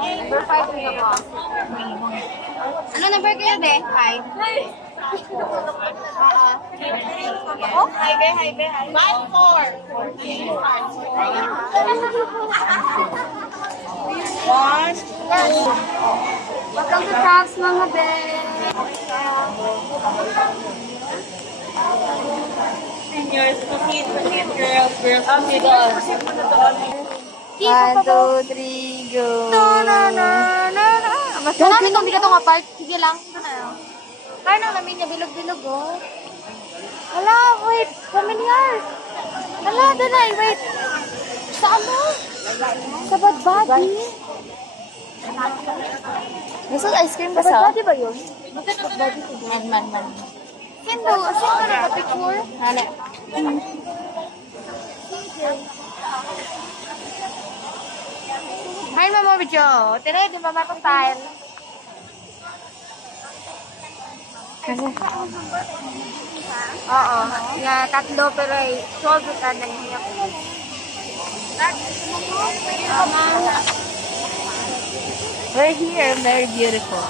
Number 5 na po. Ano number kayo, be? 5? Oh, hi, be. 5-4. 1, 2. Welcome to Taps, mga be. Seniors, petite girls, middle. 1, 2, 3, go. Mas marami kung di ka itong apart. Sige lang. Ito na yun. Kaya nang namin niya, bilog-bilog, oh. Hala, wait. Familiar. Hala, danay, wait. Sa ano? Sa Bad Buddy. Gusto ice cream ba Bad sa? Buddy ba yun? Bakit Bad Buddy ko? Man. Sino na picture? Hala. Hi, Mama Bijo. Tira, di ba Marco style? Oo. Nga, tatlo pero ay solve ka na niya. We're here, very beautiful.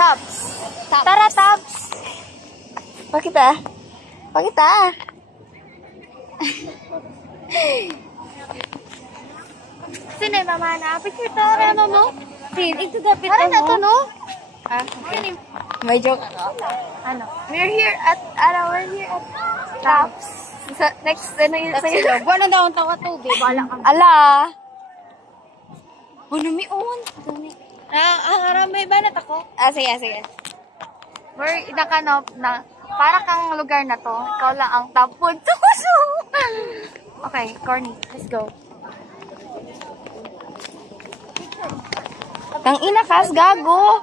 Tops. Tara, tops. Pakita. Sino yung mama na? Picture to, Rama mo? Sin, ito dapat mo. Na to, no? May joke. Ano? We're here at Tops. Next, ano yun sa'yo? Buwan na daw ang tawa to, be. Bala ka. Ala. Bunumion. Aramay ba na ako? Sige. We're inakanop na para kang lugar na to. Ikaw lang ang top food. Okay, Corny. Let's go. Tang ina kas gago.